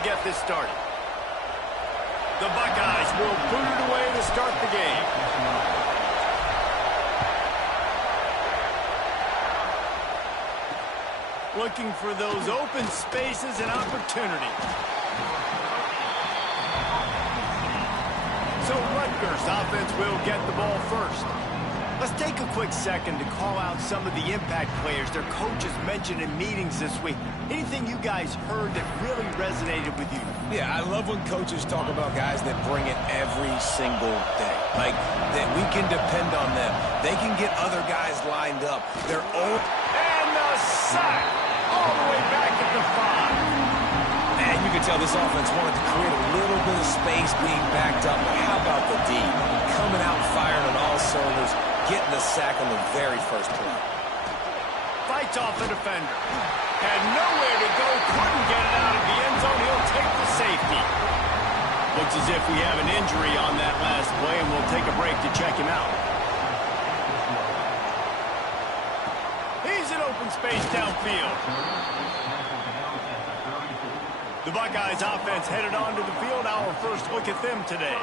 to get this started. The Buckeyes will boot it away to start the game. Looking for those open spaces and opportunity. So Rutgers offense will get the ball first. Let's take a quick second to call out some of the impact players their coaches mentioned in meetings this week. Anything you guys heard that really resonated with you? Yeah, I love when coaches talk about guys that bring it every single day. Like, that we can depend on them. They can get other guys lined up. They're old. And the sack all the way back at the 5. Man, you can tell this offense wanted to create a little bit of space being backed up. But how about the D? Coming out firing on all cylinders, getting the sack on the very first play. Fights off the defender. Had nowhere to go, couldn't get it out of the end zone. He'll take the safety. Looks as if we have an injury on that last play, and we'll take a break to check him out. He's in open space downfield. The Buckeyes offense headed onto the field. Our first look at them today.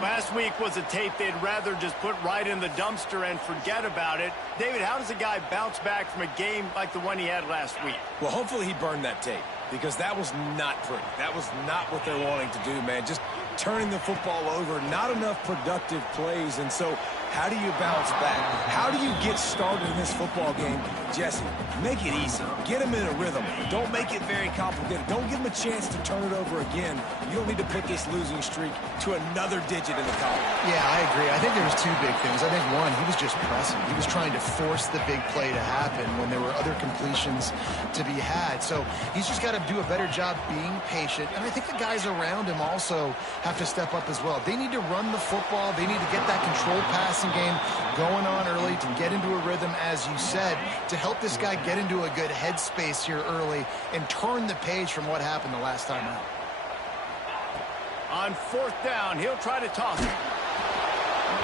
Last week was a tape they'd rather just put right in the dumpster and forget about it. David, how does a guy bounce back from a game like the one he had last week? Well, hopefully he burned that tape, because that was not pretty. That was not what they're wanting to do, man. Just turning the football over, not enough productive plays. And so how do you bounce back? How do you get started in this football game? Jesse, make it easy. Get him in a rhythm. Don't make it very complicated. Don't give him a chance to turn it over again. You don't need to put this losing streak to another digit in the column. Yeah, I agree. I think there was two big things. I think, one, he was just pressing. He was trying to force the big play to happen when there were other completions to be had. So he's just got to do a better job being patient. And I think the guys around him also have to step up as well. They need to run the football. They need to get that controlled passing game going on early to get into a rhythm, as you said, to help this guy get into a good headspace here early and turn the page from what happened the last time out. On fourth down, he'll try to toss it.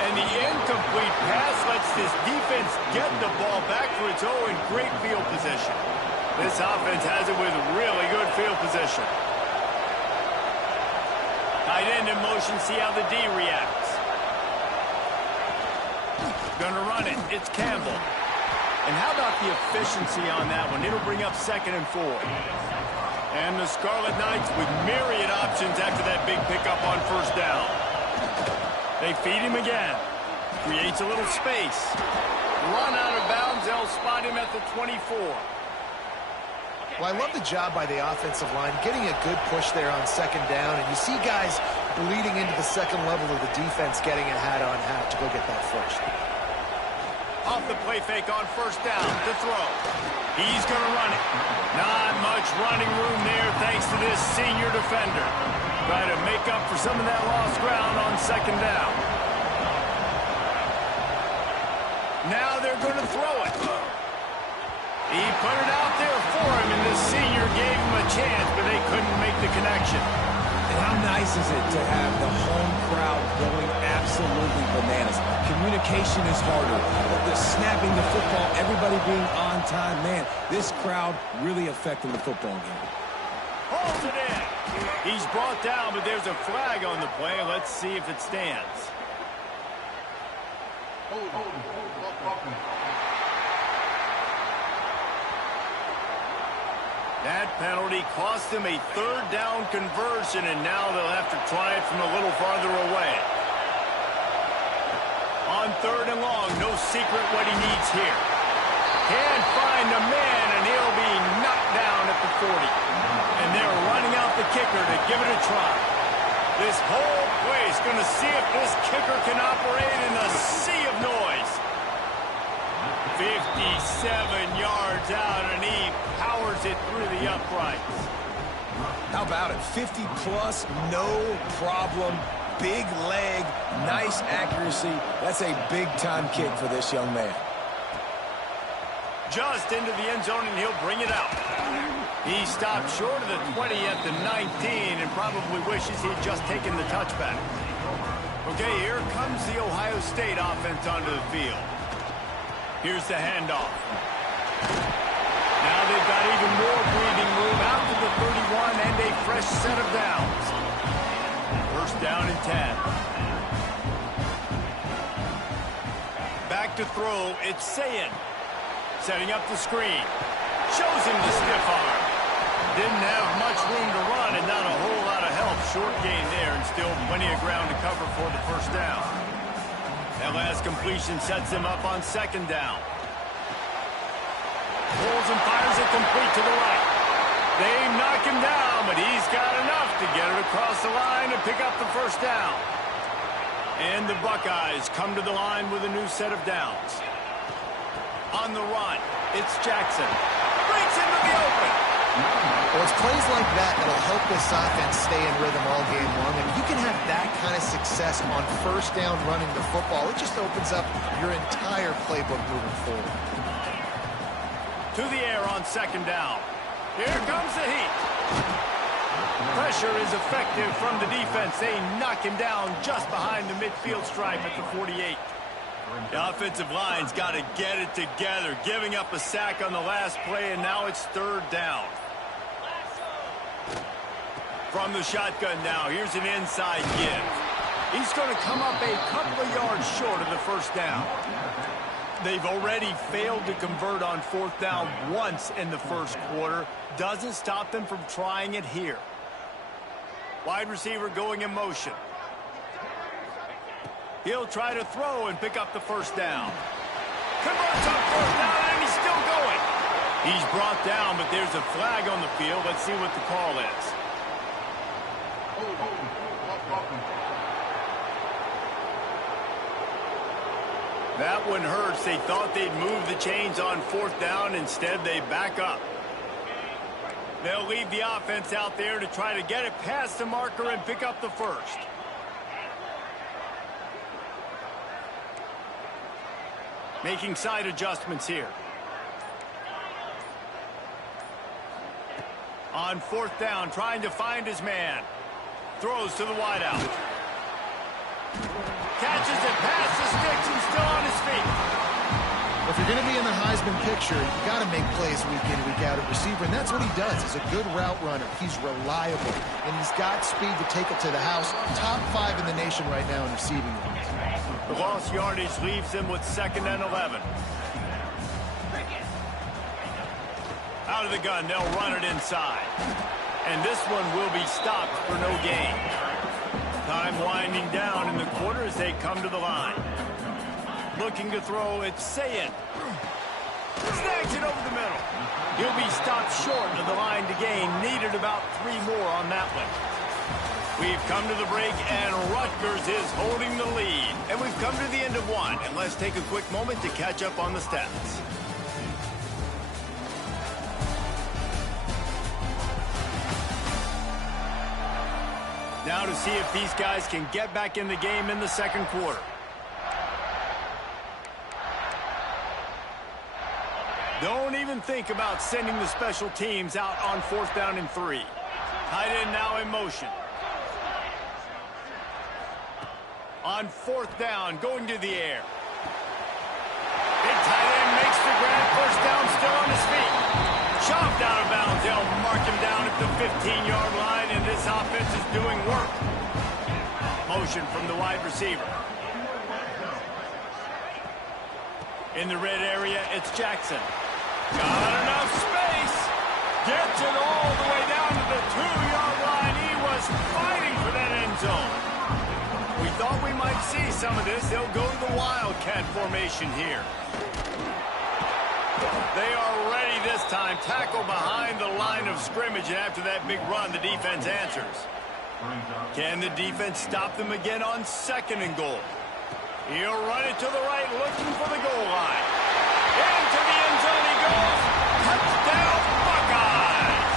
And the incomplete pass lets this defense get the ball back for its own in great field position. This offense has it with really good field position. Tight end in motion, see how the D reacts. Gonna run it, it's Campbell. And how about the efficiency on that one? It'll bring up 2nd and 4. And the Scarlet Knights with myriad options after that big pickup on first down. They feed him again. Creates a little space. Run out of bounds, they'll spot him at the 24. Well, I love the job by the offensive line, getting a good push there on 2nd down, and you see guys bleeding into the second level of the defense getting a hat-on-hat to go get that first. Off the play fake on first down to throw. He's going to run it. Not much running room there thanks to this senior defender. Try to make up for some of that lost ground on 2nd down. Now they're going to throw it. He put it out there for him, and the senior gave him a chance, but they couldn't make the connection. And how nice is it to have the home crowd going absolutely bananas? Communication is harder, but the snapping the football, everybody being on time, man, this crowd really affecting the football game. Holds it in. He's brought down, but there's a flag on the play. Let's see if it stands. That penalty cost them a 3rd down conversion, and now they'll have to try it from a little farther away. On 3rd and long, no secret what he needs here. Can't find a man, and he'll be knocked down at the 40. And they're running out the kicker to give it a try. This whole place going to see if this kicker can operate in a sea of noise. 57 yards out, and he powers it through the uprights. How about it? 50-plus, no problem. Big leg, nice accuracy. That's a big-time kick for this young man. Just into the end zone, and he'll bring it out. He stopped short of the 20 at the 19 and probably wishes he'd just taken the touchback. Okay, here comes the Ohio State offense onto the field. Here's the handoff. Now they've got even more breathing room out to the 31 and a fresh set of downs. First down and 10. Back to throw, it's Sayin. Setting up the screen. Shows him the stiff arm. Didn't have much room to run and not a whole lot of help. Short gain there and still plenty of ground to cover for the first down. That last completion sets him up on second down. Pulls and fires it complete to the right. They knock him down, but he's got enough to get it across the line and pick up the first down. And the Buckeyes come to the line with a new set of downs. On the run, it's Jackson. Breaks into the open. Well, it's plays like that that'll help this offense stay in rhythm all game long. And you can have that kind of success on first down running the football. It just opens up your entire playbook moving forward. To the air on second down. Here comes the heat. Pressure is effective from the defense. They knock him down just behind the midfield stripe at the 48. The offensive line's got to get it together, giving up a sack on the last play, and now it's third down. From the shotgun now, here's an inside give. He's going to come up a couple of yards short of the first down. They've already failed to convert on fourth down once in the first quarter. Doesn't stop them from trying it here. Wide receiver going in motion. He'll try to throw and pick up the first down. Converts on fourth down, and he's still going. He's brought down, but there's a flag on the field. Let's see what the call is. That one hurts. They thought they'd move the chains on fourth down. Instead, they back up. They'll leave the offense out there to try to get it past the marker and pick up the first. Making side adjustments here. On fourth down, trying to find his man. Throws to the wideout. Catches it past the sticks and still on his feet. If you're going to be in the Heisman picture, you got to make plays week in, week out at receiver, and that's what he does. He's a good route runner. He's reliable, and he's got speed to take it to the house. Top 5 in the nation right now in receiving. The lost yardage leaves him with 2nd and 11. Out of the gun, they'll run it inside. And this one will be stopped for no gain. Time winding down in the quarter as they come to the line. Looking to throw, it's Sayin. Snags it over the middle. He'll be stopped short of the line to gain. Needed about 3 more on that one. We've come to the break, and Rutgers is holding the lead. And we've come to the end of one. And let's take a quick moment to catch up on the stats. Now to see if these guys can get back in the game in the second quarter. Don't even think about sending the special teams out on fourth down and 3. Tight end now in motion. On fourth down, going to the air. Big tight end makes the grab. First down, still on his feet. Shoved out of bounds. They'll mark him down at the 15-yard line, and this offense is doing work. Motion from the wide receiver. In the red area, it's Jackson. Got enough space. Gets it all the way down to the 2-yard line. He was fighting for that end zone. We thought we might see some of this. They'll go to the Wildcat formation here. They are ready this time. Tackle behind the line of scrimmage, and after that big run, the defense answers. Can the defense stop them again on 2nd and goal? He'll run it to the right, looking for the goal line. Into the end zone he goes. Touchdown, Buckeyes!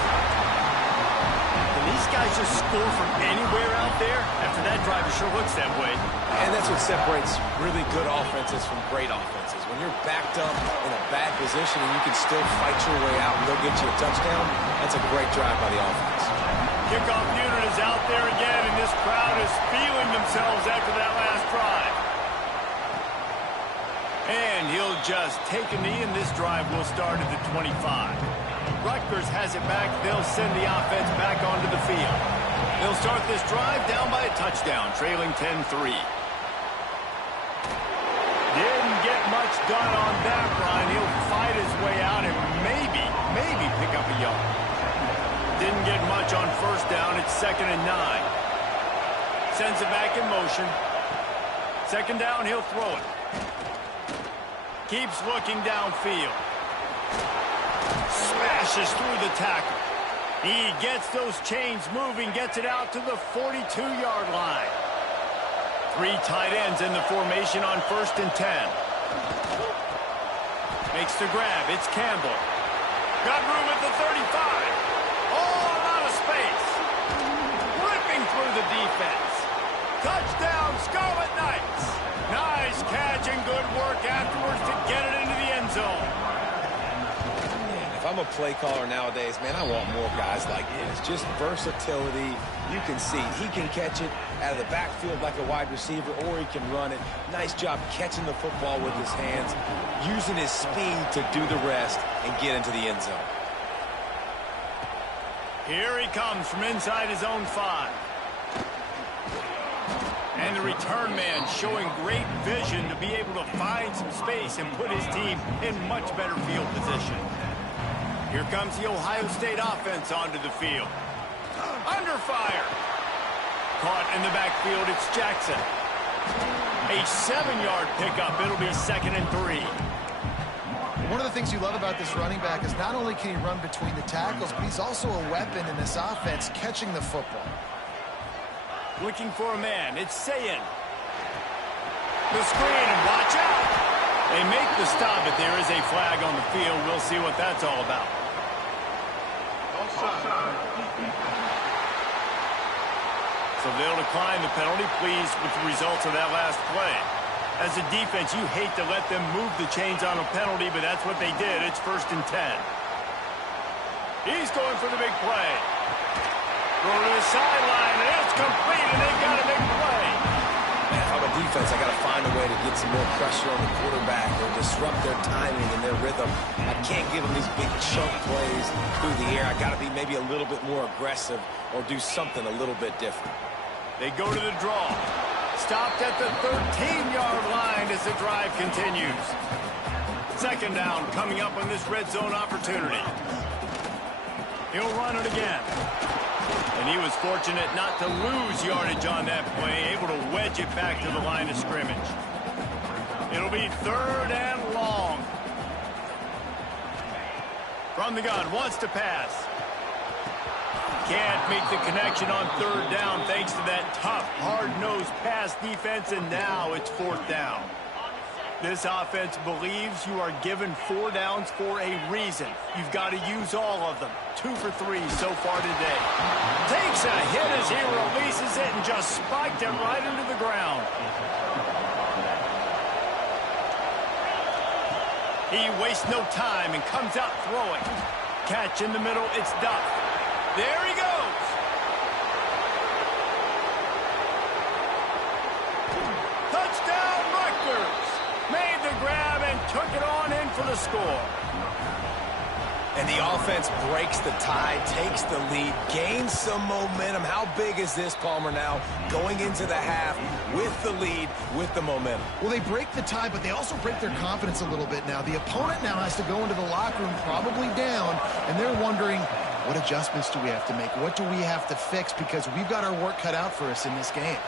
Can these guys just score from anywhere out there? After that drive, it sure looks that way. And that's what separates really good offenses from great offenses. When you're backed up in a bad position and you can still fight your way out and they'll get you a touchdown, that's a great drive by the offense. Kickoff unit is out there again, and this crowd is feeling themselves after that last drive. And he'll just take a knee, and this drive will start at the 25. Rutgers has it back. They'll send the offense back onto the field. They'll start this drive down by a touchdown, trailing 10-3. Didn't get much done on that run. He'll fight his way out and maybe pick up a yard. Didn't get much on first down. It's 2nd and 9. Sends it back in motion. 2nd down, he'll throw it. Keeps looking downfield. Smashes through the tackle. He gets those chains moving, gets it out to the 42-yard line. 3 tight ends in the formation on 1st and 10. Makes the grab. It's Campbell. Got room at the 35. All out of space. Ripping through the defense. Touchdown, Scarlet Knights. Nice catch and good work afterwards to get it into the end zone. If I'm a play caller nowadays, man, I want more guys like this. Just versatility. You can see he can catch it out of the backfield like a wide receiver, or he can run it. Nice job catching the football with his hands, using his speed to do the rest and get into the end zone. Here he comes from inside his own 5. And the return man showing great vision to be able to find some space and put his team in much better field position. Here comes the Ohio State offense onto the field. Under fire. Caught in the backfield, it's Jackson. A 7-yard pickup. It'll be 2nd and 3. One of the things you love about this running back is not only can he run between the tackles, but he's also a weapon in this offense catching the football. Looking for a man. It's Sayin. The screen, and watch out. They make the stop, but there is a flag on the field. We'll see what that's all about. So they'll decline the penalty, pleased with the results of that last play. As a defense, you hate to let them move the chains on a penalty, but that's what they did. It's 1st and 10. He's going for the big play. Throw to the sideline, and it's complete, and they've got a big play. Man, if I'm a defense, I got to find a way to get some more pressure on the quarterback or disrupt their timing and their rhythm. I can't give them these big chunk plays through the air. I got to be maybe a little bit more aggressive or do something a little bit different. They go to the draw. Stopped at the 13-yard line as the drive continues. 2nd down coming up on this red zone opportunity. He'll run it again. And he was fortunate not to lose yardage on that play, able to wedge it back to the line of scrimmage. It'll be 3rd and long. From the gun, wants to pass. Can't make the connection on 3rd down thanks to that tough, hard-nosed pass defense, and now it's 4th down. This offense believes you are given 4 downs for a reason. You've got to use all of them. 2 for 3 so far today. Takes a hit as he releases it and just spiked it right into the ground. He wastes no time and comes out throwing. Catch in the middle, it's Duff. There he goes. Touchdown, Rutgers. Made the grab and took it on in for the score. And the offense breaks the tie, takes the lead, gains some momentum. How big is this, Palmer, now going into the half with the lead, with the momentum? Well, they break the tie, but they also break their confidence a little bit now. The opponent now has to go into the locker room probably down, and they're wondering, what adjustments do we have to make? What do we have to fix? Because we've got our work cut out for us in this game.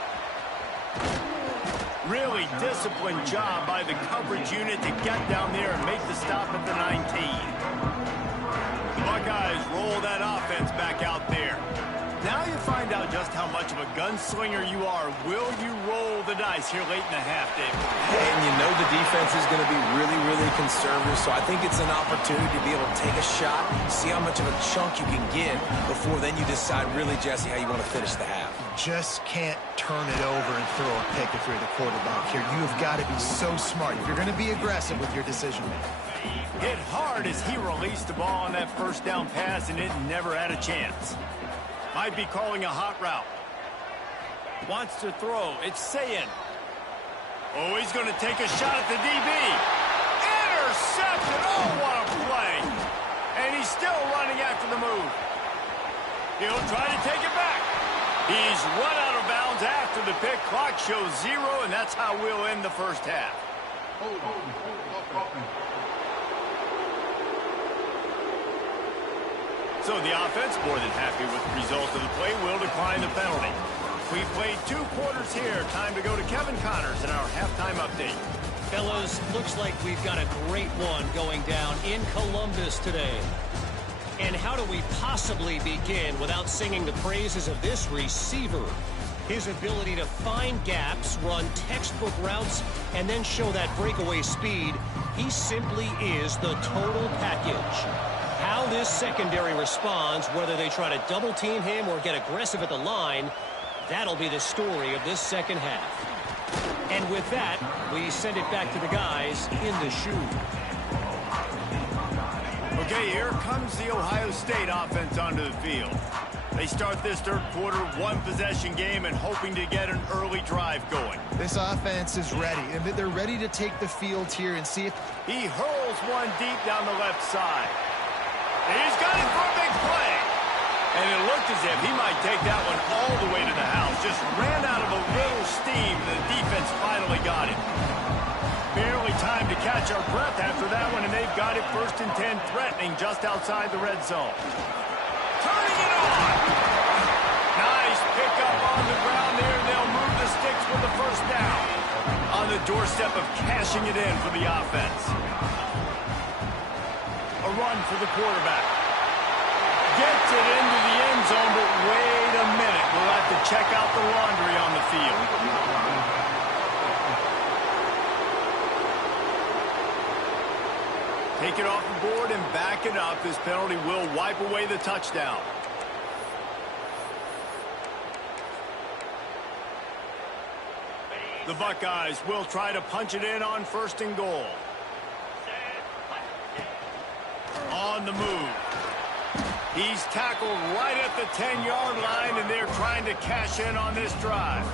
Really disciplined job by the coverage unit to get down there and make the stop at the 19. The Buckeyes roll that offense back out there. Now you find out just how much of a gunslinger you are. Will you roll the dice here late in the half, David? And you know the defense is going to be really, really conservative, so I think it's an opportunity to be able to take a shot, see how much of a chunk you can get before then you decide really, Jesse, how you want to finish the half. Just can't turn it over and throw a pick if you're the quarterback here. You have got to be so smart if you're going to be aggressive with your decision making. Hit hard as he released the ball on that 1st down pass, and it never had a chance. Might be calling a hot route. Wants to throw. It's Sayin. Oh, he's going to take a shot at the DB. Intercepted. Oh, what a play. And he he's still running after the move. He'll try to take it back. He's run out of bounds after the pick. Clock shows 0, and that's how we'll end the first half. So the offense, more than happy with the result of the play, will decline the penalty. We played 2 quarters here. Time to go to Kevin Connors in our halftime update. Fellas, looks like we've got a great one going down in Columbus today. And how do we possibly begin without singing the praises of this receiver? His ability to find gaps, run textbook routes, and then show that breakaway speed, he simply is the total package. How this secondary responds, whether they try to double-team him or get aggressive at the line, that'll be the story of this second half. And with that, we send it back to the guys in the shoe. Okay, here comes the Ohio State offense onto the field. They start this third quarter, 1-possession game, and hoping to get an early drive going. This offense is ready, and they're ready to take the field here and see if... He hurls one deep down the left side. He's got it for a big play. And it looked as if he might take that one all the way to the house. Just ran out of a little steam. The defense finally got it. Barely time to catch our breath after that one, and they've got it 1st and 10, threatening just outside the red zone. Turning it on. Nice pickup on the ground there. They'll move the sticks with the first down. On the doorstep of cashing it in for the offense. A run for the quarterback. Gets it into the end zone, but wait a minute. We'll have to check out the laundry on the field. Take it off the board and back it up. This penalty will wipe away the touchdown. The Buckeyes will try to punch it in on 1st and goal. On the move. He's tackled right at the 10-yard line, and they're trying to cash in on this drive.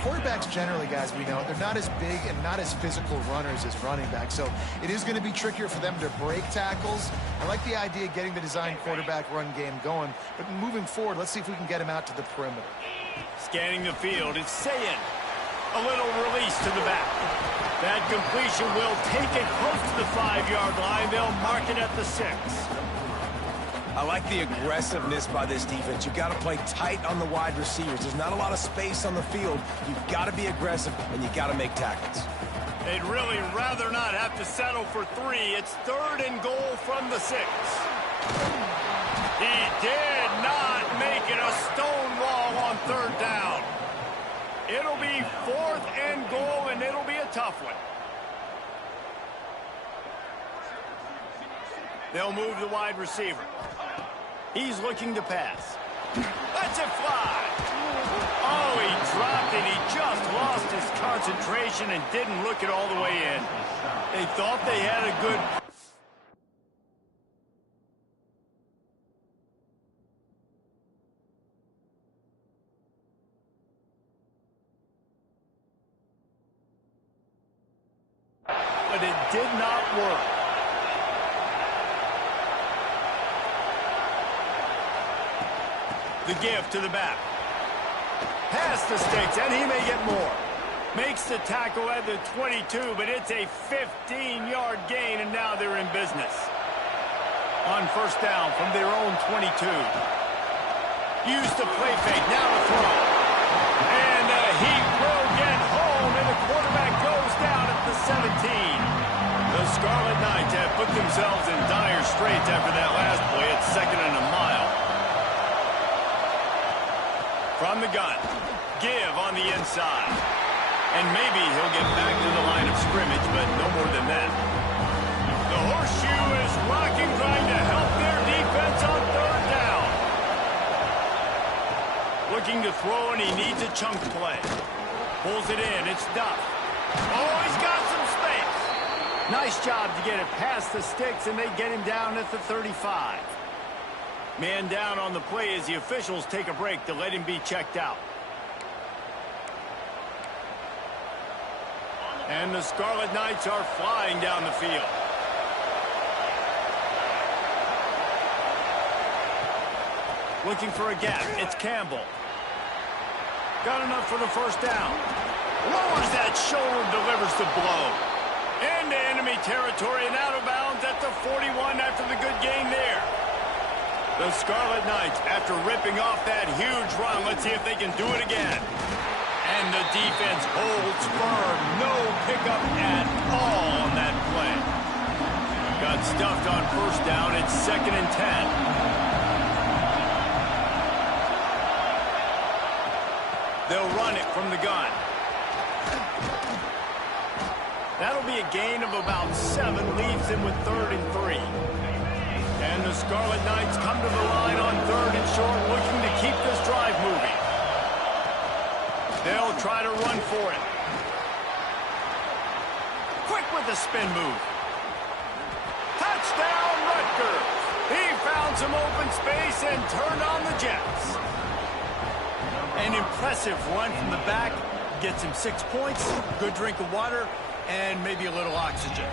Quarterbacks generally, guys, we know, they're not as big and not as physical runners as running backs, so it is going to be trickier for them to break tackles. I like the idea of getting the design quarterback run game going, but moving forward, let's see if we can get him out to the perimeter. Scanning the field, it's Sayin. A little release to the back. That completion will take it close to the 5-yard line. They'll mark it at the 6. I like the aggressiveness by this defense. You've got to play tight on the wide receivers. There's not a lot of space on the field. You've got to be aggressive, and you've got to make tackles. They'd really rather not have to settle for 3. It's 3rd and goal from the 6. He did not make it a stone wall on 3rd down. It'll be 4th and goal, and it'll be a tough one. They'll move the wide receiver. He's looking to pass. Lets it fly. Oh, he dropped it. He just lost his concentration and didn't look it all the way in. They thought they had a good... but it did not work. The give to the back. Past the sticks, and he may get more. Makes the tackle at the 22, but it's a 15-yard gain, and now they're in business. On 1st down from their own 22. Used the play fake, now a throw. And he will get home, and the quarterback goes down at the 17. The Scarlet Knights have put themselves in dire straits after that last play. It's 2nd and a mile. From the gun, give on the inside. And maybe he'll get back to the line of scrimmage, but no more than that. The horseshoe is rocking, trying to help their defense on 3rd down. Looking to throw, and he needs a chunk play. Pulls it in, it's Duff. Oh, he's got some space. Nice job to get it past the sticks, and they get him down at the 35. Man down on the play as the officials take a break to let him be checked out. And the Scarlet Knights are flying down the field. Looking for a gap. It's Campbell. Got enough for the first down. Lowers that shoulder, delivers the blow. Into enemy territory and out of bounds at the 41 after the good gain there. The Scarlet Knights, after ripping off that huge run, let's see if they can do it again. And the defense holds firm. No pickup at all on that play. Got stuffed on first down. It's 2nd and 10. They'll run it from the gun. That'll be a gain of about 7. Leaves him with 3rd and 3. And the Scarlet Knights come to the line on 3rd and short, looking to keep this drive moving. They'll try to run for it. Quick with the spin move. Touchdown, Rutgers. He found some open space and turned on the Jets. An impressive run from the back. Gets him 6 points, good drink of water, and maybe a little oxygen.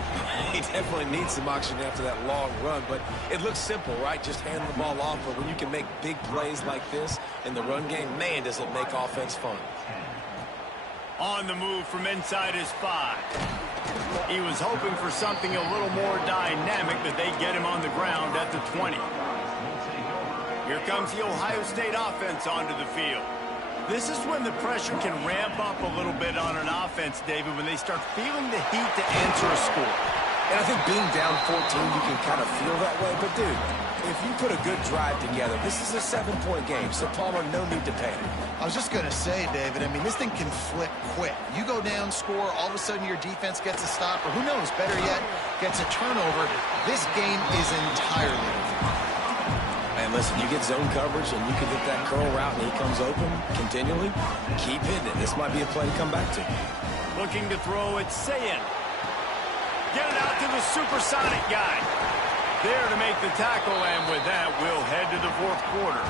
He definitely needs some oxygen after that long run, but it looks simple, right? Just hand the ball off, but when you can make big plays like this in the run game, man, does it make offense fun. On the move from inside his 5. He was hoping for something a little more dynamic, but they get him on the ground at the 20. Here comes the Ohio State offense onto the field. This is when the pressure can ramp up a little bit on an offense, David, when they start feeling the heat to answer a score. And I think being down 14, you can kind of feel that way. But, dude, if you put a good drive together, this is a 7-point game. So, Palmer, no need to panic. I was just going to say, David, I mean, this thing can flip quick. You go down, score, all of a sudden your defense gets a stop, or who knows, better yet, gets a turnover. This game is entirely over. And listen, you get zone coverage and you can hit that curl route and he comes open continually. Keep hitting it. This might be a play to come back to. Looking to throw it, Sayin. Get it out to the supersonic guy. There to make the tackle, and with that, we'll head to the 4th quarter.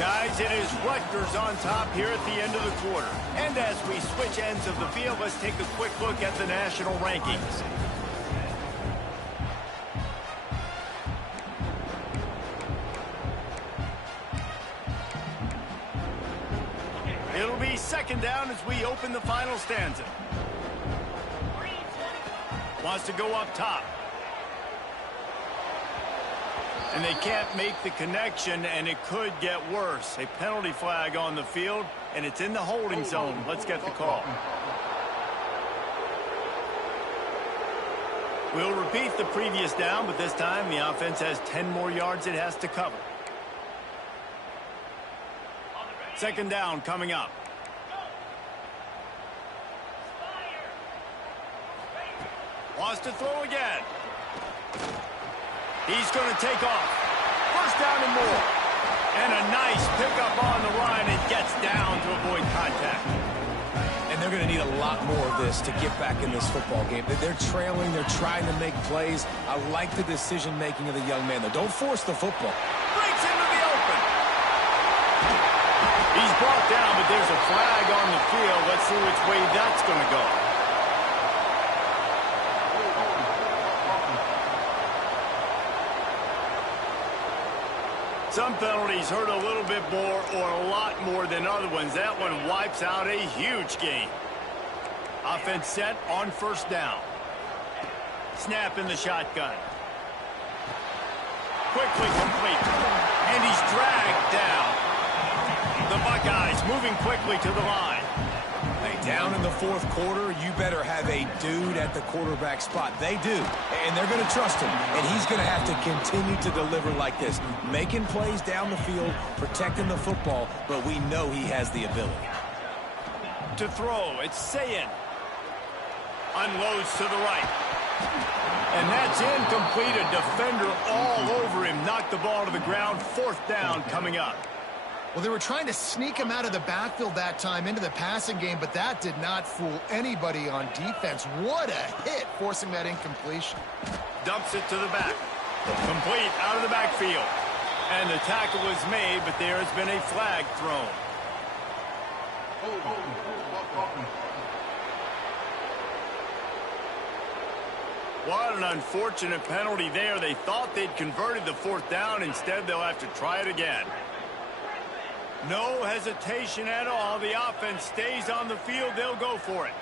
Guys, it is Rutgers on top here at the end of the quarter. And as we switch ends of the field, let's take a quick look at the national rankings. It'll be 2nd down as we open the final stanza. Wants to go up top. And they can't make the connection, and it could get worse. A penalty flag on the field, and it's in the holding zone. Let's get the call. We'll repeat the previous down, but this time the offense has 10 more yards it has to cover. 2nd down coming up. Wants to throw again. He's going to take off. 1st down and more. And a nice pickup on the line and gets down to avoid contact. And they're going to need a lot more of this to get back in this football game. They're trailing. They're trying to make plays. I like the decision-making of the young man, though. Don't force the football. Breaks into the open. He's brought down, but there's a flag on the field. Let's see which way that's going to go. Some penalties hurt a little bit more or a lot more than other ones. That one wipes out a huge game. Offense set on 1st down. Snap in the shotgun. Quickly complete. And he's dragged down. The Buckeyes moving quickly to the line. Hey, down in the 4th quarter, you better have a dude at the quarterback spot. They do, and they're going to trust him. And he's going to have to continue to deliver like this, making plays down the field, protecting the football, but we know he has the ability. To throw, it's Sayin. Unloads to the right. And that's incomplete. A defender all over him. Knocked the ball to the ground. 4th down coming up. Well, they were trying to sneak him out of the backfield that time into the passing game, but that did not fool anybody on defense. What a hit, forcing that incompletion. Dumps it to the back. Complete out of the backfield. And the tackle was made, but there has been a flag thrown. What an unfortunate penalty there. They thought they'd converted the 4th down. Instead, they'll have to try it again. No hesitation at all. The offense stays on the field. They'll go for it.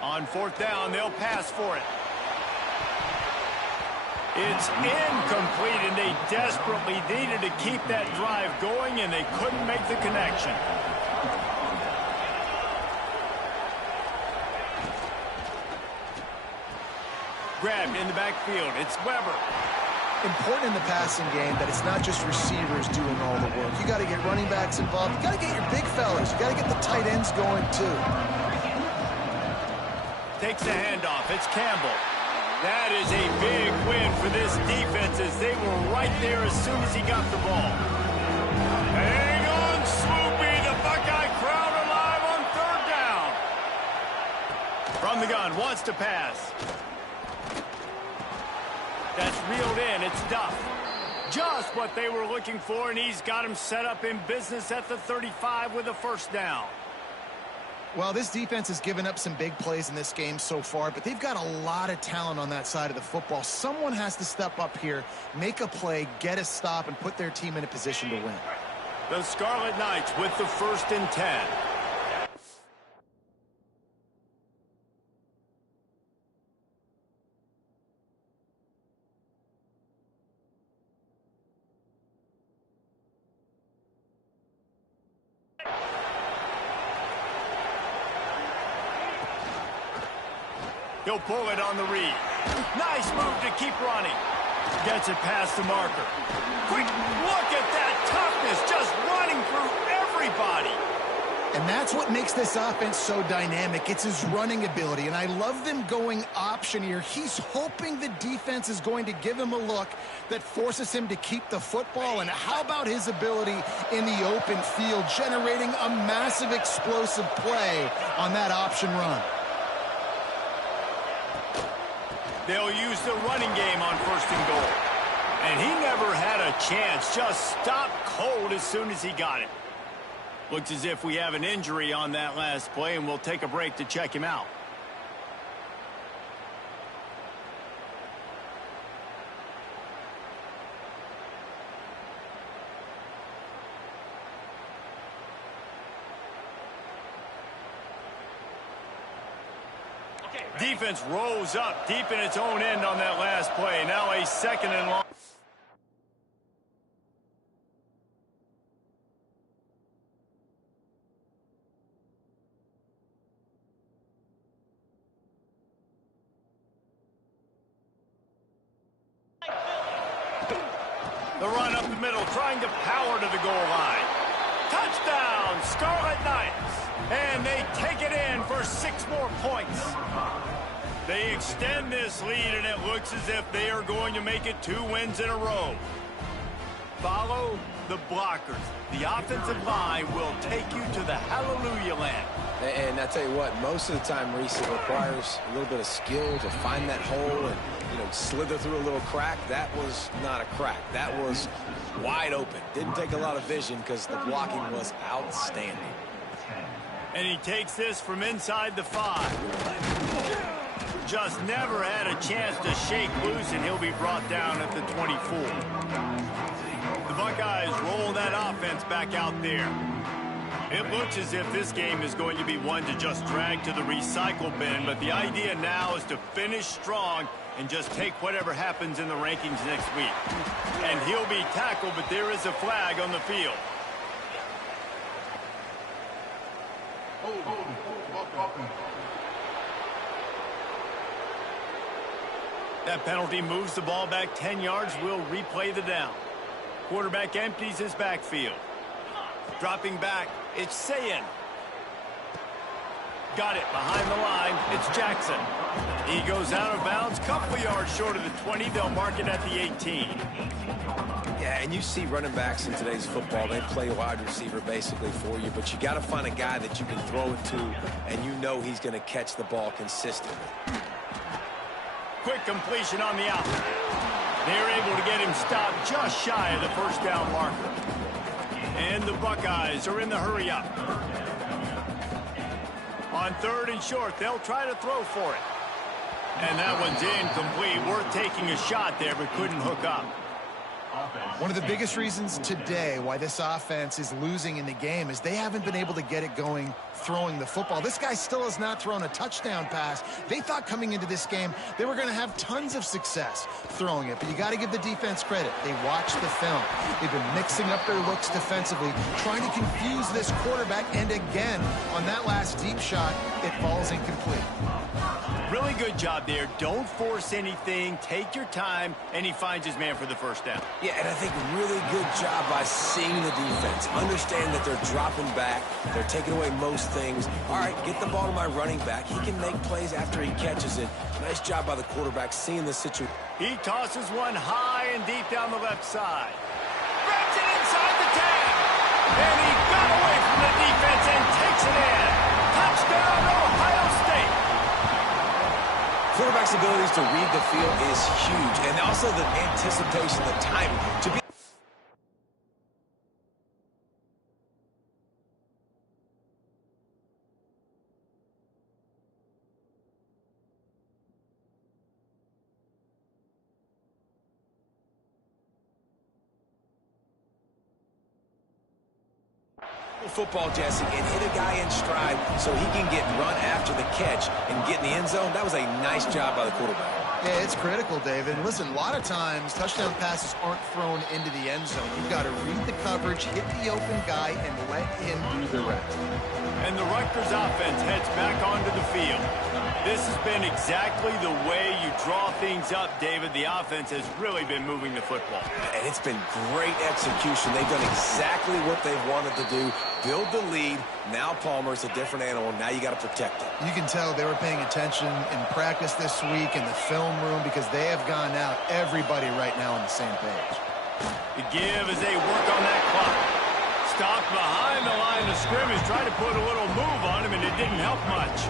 On 4th down, they'll pass for it. It's incomplete, and they desperately needed to keep that drive going, and they couldn't make the connection. Grabbed in the backfield. It's Weber. Important in the passing game that it's not just receivers doing all the work. You got to get running backs involved. You got to get your big fellas. You got to get the tight ends going, too. Takes the handoff. It's Campbell. That is a big win for this defense as they were right there as soon as he got the ball. Hang on, Swoopy. The Buckeye crowd alive on 3rd down. From the gun, wants to pass. That's reeled in. It's Duff. Just what they were looking for, and he's got him set up in business at the 35 with a 1st down. Well, this defense has given up some big plays in this game so far, but they've got a lot of talent on that side of the football. Someone has to step up here, make a play, get a stop, and put their team in a position to win. The Scarlet Knights with the 1st and 10. He'll pull it on the read. Nice move to keep running. Gets it past the marker. Quick look at that toughness, just running through everybody. And that's what makes this offense so dynamic. It's his running ability, and I love them going option here. He's hoping the defense is going to give him a look that forces him to keep the football. And how about his ability in the open field, generating a massive explosive play on that option run? They'll use the running game on 1st and goal. And he never had a chance. Just stopped cold as soon as he got it. Looks as if we have an injury on that last play, and we'll take a break to check him out. Defense rolls up deep in its own end on that last play. Now a 2nd and long. The run up the middle, trying to power to the goal line. Touchdown, Scarlet Knights. And they take it in for 6 more points. They extend this lead, and it looks as if they are going to make it 2 wins in a row. Follow the blockers. The offensive line will take you to the hallelujah land. And I tell you what, most of the time, Reese, it requires a little bit of skill to find that hole and, slither through a little crack. That was not a crack. That was wide open. Didn't take a lot of vision because the blocking was outstanding. And he takes this from inside the 5. Just never had a chance to shake loose, and he'll be brought down at the 24. The Buckeyes roll that offense back out there. It looks as if this game is going to be one to just drag to the recycle bin, but the idea now is to finish strong and just take whatever happens in the rankings next week. And he'll be tackled, but there is a flag on the field. That penalty moves the ball back 10 yards. We'll replay the down. Quarterback empties his backfield. Dropping back, it's Sayin. Got it behind the line. It's Jackson. He goes out of bounds, couple yards short of the 20. They'll mark it at the 18. Yeah, and you see running backs in today's football, they play wide receiver basically for you, but you got to find a guy that you can throw it to, and you know he's going to catch the ball consistently. Quick completion on the out. They're able to get him stopped just shy of the 1st down marker. And the Buckeyes are in the hurry up. On 3rd and short, they'll try to throw for it. And that one's incomplete. Worth taking a shot there, but couldn't hook up. One of the biggest reasons today why this offense is losing in the game is they haven't been able to get it going throwing the football. This guy still has not thrown a touchdown pass. They thought coming into this game they were going to have tons of success throwing it, but you got to give the defense credit. They watched the film. They've been mixing up their looks defensively, trying to confuse this quarterback, and again, on that last deep shot, it falls incomplete. Really good job there. Don't force anything. Take your time, and he finds his man for the first down. Yeah, and I think really good job by seeing the defense. Understand that they're dropping back. They're taking away most things. All right, get the ball to my running back. He can make plays after he catches it. Nice job by the quarterback seeing the situation. He tosses one high and deep down the left side. Grabs it inside the 10. And he got away from the defense and takes it in. Touchdown, Ohio State. Quarterback's abilities to read the field is huge, and also the anticipation, the timing to be. Football, Jesse, and hit a guy in stride so he can get run after the catch and get in the end zone. That was a nice job by the quarterback. Yeah, it's critical, David. Listen, a lot of times touchdown passes aren't thrown into the end zone. You've got to read the coverage, hit the open guy, and let him do the rest. And the Rutgers offense heads back onto the field. This has been exactly the way you draw things up, David. The offense has really been moving the football. And it's been great execution. They've done exactly what they've wanted to do. Build the lead. Now Palmer's a different animal. Now you got to protect it. You can tell they were paying attention in practice this week in the film room because they have gone out everybody right now on the same page. The give as they work on that clock. Stopped behind the line of scrimmage. Tried to put a little move on him, and it didn't help much.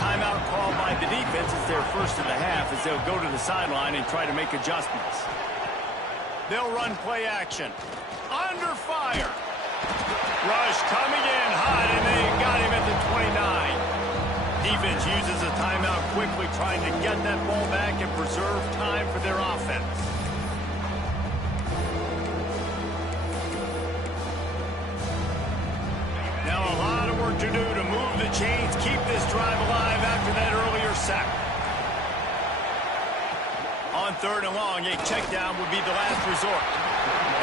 Timeout called by the defense. It's their first of the half as they'll go to the sideline and try to make adjustments. They'll run play action. Under fire. Rush coming in hot, and they got him at the 29. Defense uses a timeout quickly, trying to get that ball back and preserve time for their offense. Now a lot of work to do to move the chains, keep this drive alive after that earlier sack. On third and long, a check down would be the last resort.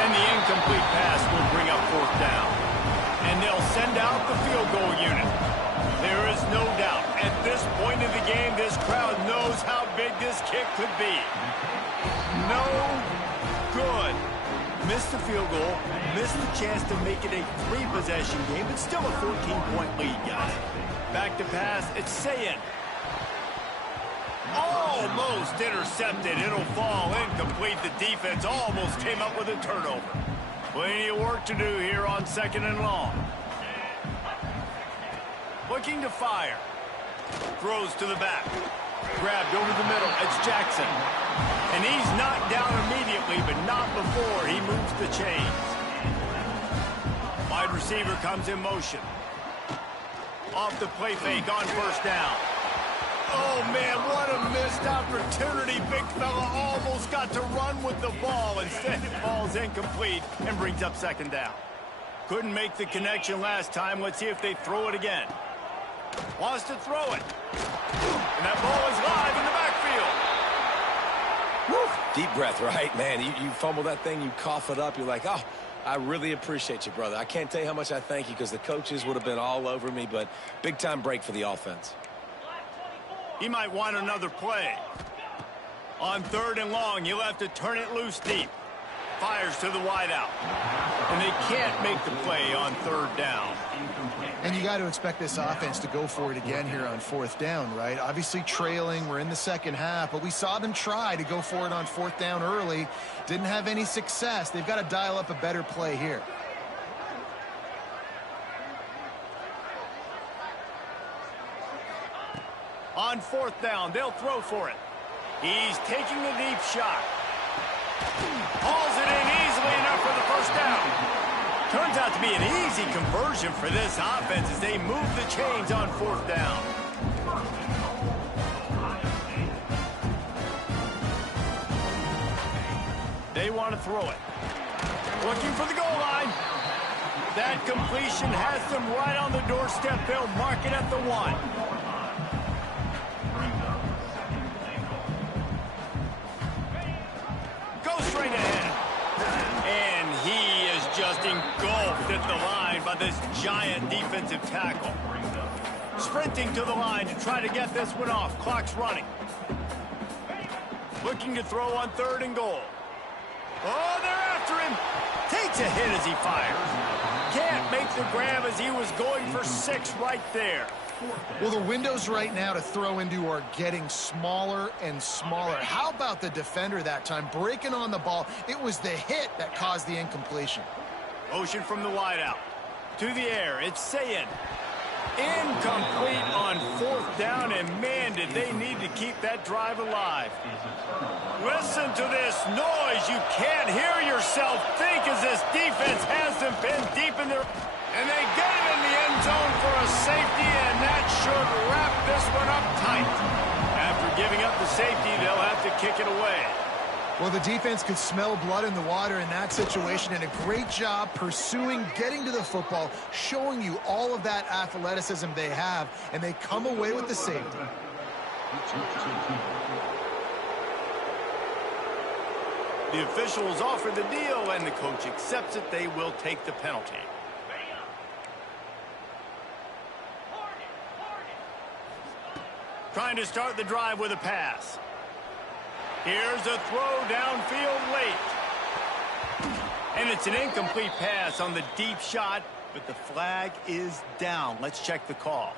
And the incomplete pass will bring up fourth down. And they'll send out the field goal unit. There is no doubt, at this point in the game, this crowd knows how big this kick could be. No good. Missed the field goal, missed the chance to make it a three-possession game, but still a 14-point lead, guys. Back to pass, it's Sayin. Almost intercepted. It'll fall incomplete. The defense almost came up with a turnover. Plenty of work to do here on second and long. Looking to fire. Throws to the back. Grabbed over the middle. It's Jackson. And he's knocked down immediately, but not before he moves the chains. Wide receiver comes in motion. Off the play fake on first down. Oh, man, what a missed opportunity. Big fella almost got to run with the ball. Instead, it falls incomplete and brings up second down. Couldn't make the connection last time. Let's see if they throw it again. Wants to throw it. And that ball is live in the backfield. Woo. Deep breath, right? Man, you fumble that thing, you cough it up. You're like, oh, I really appreciate you, brother. I can't tell you how much I thank you because the coaches would have been all over me, but big-time break for the offense. He might want another play. On third and long, he'll have to turn it loose deep. Fires to the wideout. And they can't make the play on third down. And you got to expect this offense to go for it again here on fourth down, right? Obviously trailing, we're in the second half, but we saw them try to go for it on fourth down early. Didn't have any success. They've got to dial up a better play here. On fourth down, they'll throw for it. He's taking a deep shot. Hauls it in easily enough for the first down. Turns out to be an easy conversion for this offense as they move the chains on fourth down. want to throw it. Looking for the goal line. That completion has them right on the doorstep. They'll mark it at the 1. Go straight ahead. And he is just engulfed at the line by this giant defensive tackle. Sprinting to the line to try to get this one off. Clock's running. Looking to throw on 3rd and goal. Oh, they're after him. Takes a hit as he fires. Can't make the grab as he was going for 6 right there. Well, the windows right now to throw into are getting smaller and smaller. How about the defender that time breaking on the ball? It was the hit that caused the incompletion. Motion from the wideout. To the air. It's Sayin. Incomplete on 4th down, and man, did they need to keep that drive alive. Listen to this noise. You can't hear yourself think as this defense has them pinned deep in their... And they get it in the end zone for a safety, and that should wrap this one up tight. After giving up the safety, they'll have to kick it away. Well, the defense could smell blood in the water in that situation, and a great job pursuing, getting to the football, showing you all of that athleticism they have, and they come away with the safety. The officials offer the deal, and the coach accepts it. They will take the penalty. Trying to start the drive with a pass. Here's a throw downfield late. And it's an incomplete pass on the deep shot, but the flag is down. Let's check the call.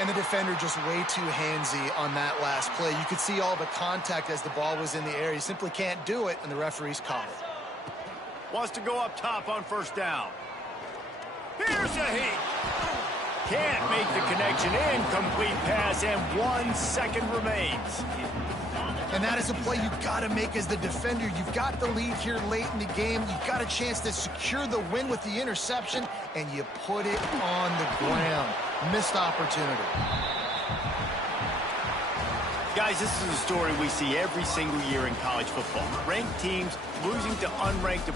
And the defender just way too handsy on that last play. You could see all the contact as the ball was in the air. He simply can't do it, and the referees call it. Wants to go up top on 1st down. Here's a heat. Can't make the connection. Incomplete pass, and 1 second remains. And that is a play you've got to make as the defender. You've got the lead here late in the game. You've got a chance to secure the win with the interception, and you put it on the ground. Missed opportunity. Guys, this is a story we see every single year in college football. Ranked teams losing to unranked opponents.